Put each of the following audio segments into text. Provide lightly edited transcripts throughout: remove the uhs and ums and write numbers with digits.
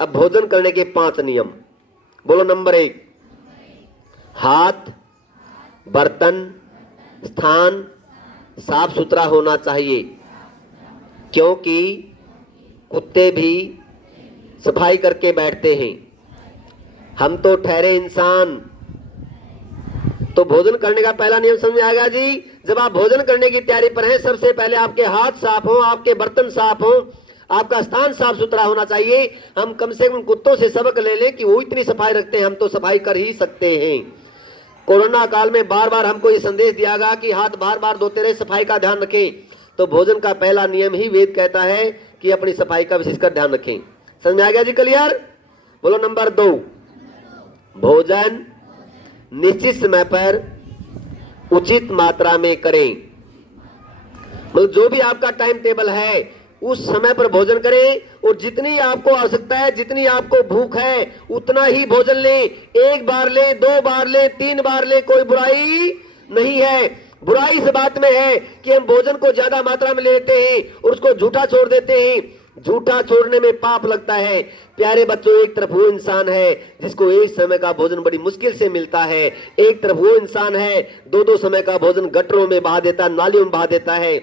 अब भोजन करने के 5 नियम बोलो। नंबर 1, हाथ, बर्तन, स्थान साफ सुथरा होना चाहिए, क्योंकि कुत्ते भी सफाई करके बैठते हैं। हम तो ठहरे इंसान। तो भोजन करने का पहला नियम समझ आ गया जी। जब आप भोजन करने की तैयारी पर हैं, सबसे पहले आपके हाथ साफ हो, आपके बर्तन साफ हो, आपका स्थान साफ सुथरा होना चाहिए। हम कम से कम कुत्तों से सबक ले लें कि वो इतनी सफाई रखते हैं, हम तो सफाई कर ही सकते हैं। कोरोना काल में बार बार हमको ये संदेश दिया गया कि हाथ बार बार धोते रहे, सफाई का ध्यान रखें। तो भोजन का पहला नियम ही वेद कहता है कि अपनी सफाई का विशेषकर ध्यान रखें। समझ में आ गया जी? क्लियर? बोलो। नंबर 2, भोजन निश्चित समय पर उचित मात्रा में करें। मतलब जो भी आपका टाइम टेबल है उस समय पर भोजन करें, और जितनी आपको आवश्यकता है, जितनी आपको भूख है, उतना ही भोजन लें। 1 बार ले, 2 बार ले, 3 बार ले, कोई बुराई नहीं है। बुराई इस बात में है कि हम भोजन को ज्यादा मात्रा में लेते हैं और उसको झूठा छोड़ देते हैं। झूठा छोड़ने में पाप लगता है। प्यारे बच्चों, एक तरफ वो इंसान है जिसको एक समय का भोजन बड़ी मुश्किल से मिलता है, एक तरफ वो इंसान है 2-2 समय का भोजन गटरों में बहा देता है, नालियों में बहा देता है।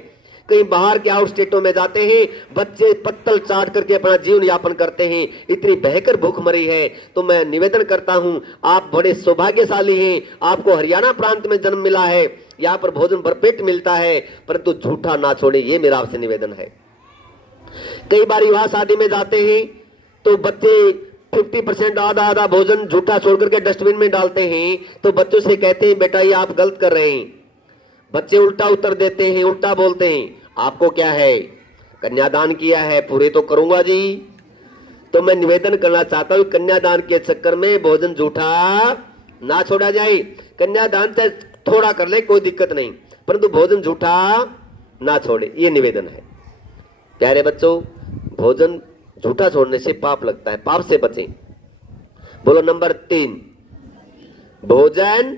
कहीं बाहर के आउट स्टेटों में जाते हैं, बच्चे पत्तल चाट करके अपना जीवन यापन करते हैं। इतनी भयंकर भूखमरी है। तो मैं निवेदन करता हूं, आप बड़े सौभाग्यशाली हैं, आपको हरियाणा प्रांत में जन्म मिला है, यहाँ पर भोजन भरपेट मिलता है, परंतु झूठा ना छोड़े, ये मेरा आपसे निवेदन है। कई बार विवाह शादी में जाते हैं तो बच्चे 50% आधा भोजन झूठा छोड़ करके डस्टबिन में डालते हैं। तो बच्चों से कहते हैं, बेटा ये आप गलत कर रहे हैं। बच्चे उल्टा उत्तर देते हैं, उल्टा बोलते हैं, आपको क्या है, कन्यादान किया है, पूरे तो करूंगा जी। तो मैं निवेदन करना चाहता हूं, कन्यादान के चक्कर में भोजन झूठा ना छोड़ा जाए। कन्यादान से थोड़ा कर ले, कोई दिक्कत नहीं, परंतु भोजन झूठा ना छोड़े, ये निवेदन है। प्यारे बच्चों, भोजन झूठा छोड़ने से पाप लगता है, पाप से बचें। बोलो। नंबर 3, भोजन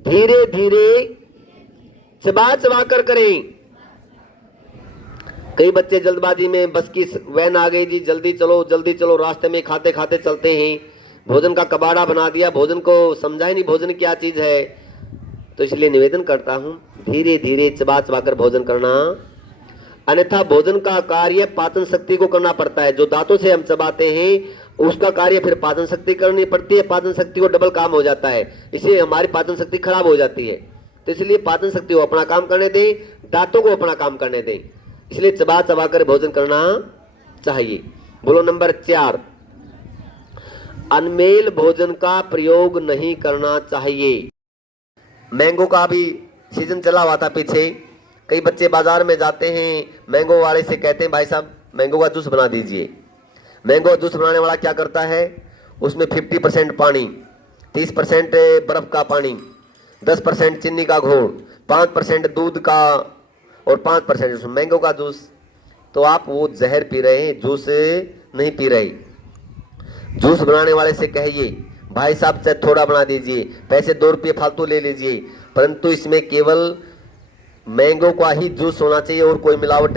धीरे धीरे चबा चबा कर करें। कई बच्चे जल्दबाजी में, बस की वैन आ गई जी, जल्दी चलो जल्दी चलो, रास्ते में खाते खाते चलते हैं, भोजन का कबाड़ा बना दिया, भोजन को समझा ही नहीं भोजन क्या चीज है। तो इसलिए निवेदन करता हूं, धीरे धीरे चबा चबा कर भोजन करना, अन्यथा भोजन का कार्य पाचन शक्ति को करना पड़ता है। जो दांतों से हम चबाते हैं उसका कार्य फिर पाचन शक्ति करनी पड़ती है, पाचन शक्ति को डबल काम हो जाता है, इसलिए हमारी पाचन शक्ति खराब हो जाती है। तो इसलिए पाचन शक्ति को अपना काम करने दें, दांतों को अपना काम करने दें, इसलिए चबा चबा कर भोजन करना चाहिए। बोलो। नंबर 4, अनमेल भोजन का प्रयोग नहीं करना चाहिए। मैंगो का भी सीजन चला हुआ था पीछे, कई बच्चे बाजार में जाते हैं, मैंगो वाले से कहते हैं, भाई साहब मैंगो का जूस बना दीजिए। मैंगो जूस बनाने वाला क्या करता है, उसमें 50% पानी, 30% बर्फ का पानी, 10% चीनी का घोल, 5% दूध का और 5% मैंगो का जूस। तो आप वो जहर पी रहे हैं, जूस नहीं पी रहे। जूस बनाने वाले से कहिए, भाई साहब से थोड़ा बना दीजिए, पैसे 2 रुपये फालतू ले लीजिए, परंतु इसमें केवल मैंगो का ही जूस होना चाहिए और कोई मिलावट।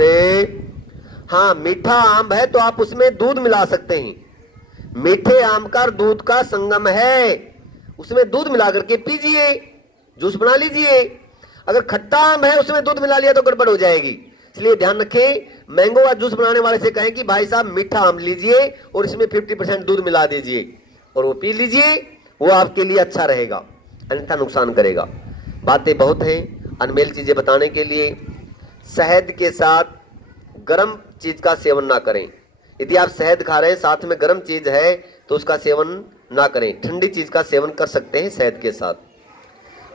हाँ, मीठा आम है तो आप उसमें दूध मिला सकते हैं, मीठे आम का दूध का संगम है, उसमें दूध मिला करके पीजिए, जूस बना लीजिए। अगर खट्टा आम है उसमें दूध मिला लिया तो गड़बड़ हो जाएगी, इसलिए ध्यान रखें। मैंगो का जूस बनाने वाले से कहें कि भाई साहब मीठा आम लीजिए और इसमें 50% दूध मिला दीजिए और वो पी लीजिए, वो आपके लिए अच्छा रहेगा, अन्यथा नुकसान करेगा। बातें बहुत हैं अनमेल चीजें बताने के लिए। शहद के साथ गर्म चीज का सेवन ना करें। यदि आप शहद खा रहे हैं साथ में गर्म चीज है तो उसका सेवन ना करें, ठंडी चीज का सेवन कर सकते हैं शहद के साथ।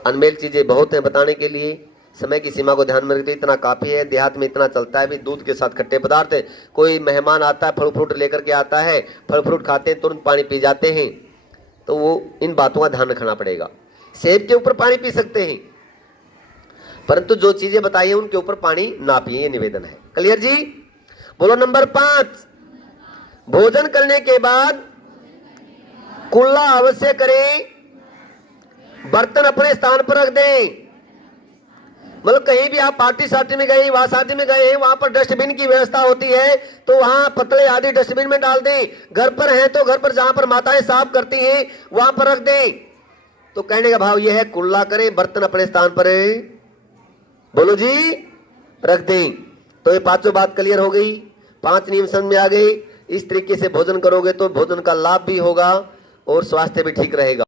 अनमेल चीजें बहुत हैं बताने के लिए, समय की सीमा को ध्यान में रखते इतना काफी है। देहात में इतना चलता है भी दूध के साथ खट्टे पदार्थ है। कोई मेहमान आता है, फल फ्रूट लेकर के आता है, फल फ्रूट खाते हैं, तुरंत पानी पी जाते हैं, तो वो इन बातों का ध्यान रखना पड़ेगा। सेब के ऊपर पानी पी सकते हैं, परंतु जो चीजें बताई है उनके ऊपर पानी ना पिए, ये निवेदन है। क्लियर जी? बोलो। नंबर 5, भोजन करने के बाद कुल्ला अवश्य करें, बर्तन अपने स्थान पर रख दें। मतलब कहीं भी आप पार्टी शार्टी में गए, वहां शादी में गए हैं, वहां पर डस्टबिन की व्यवस्था होती है तो वहां पतले आदि डस्टबिन में डाल दें। घर पर है तो घर पर जहां पर माताएं साफ करती हैं वहां पर रख दें। तो कहने का भाव यह है कुल्ला करें, बर्तन अपने स्थान पर बोलो जी रख दें। तो ये पांचों बात क्लियर हो गई, 5 नियम समझ में आ गए। इस तरीके से भोजन करोगे तो भोजन का लाभ भी होगा और स्वास्थ्य भी ठीक रहेगा।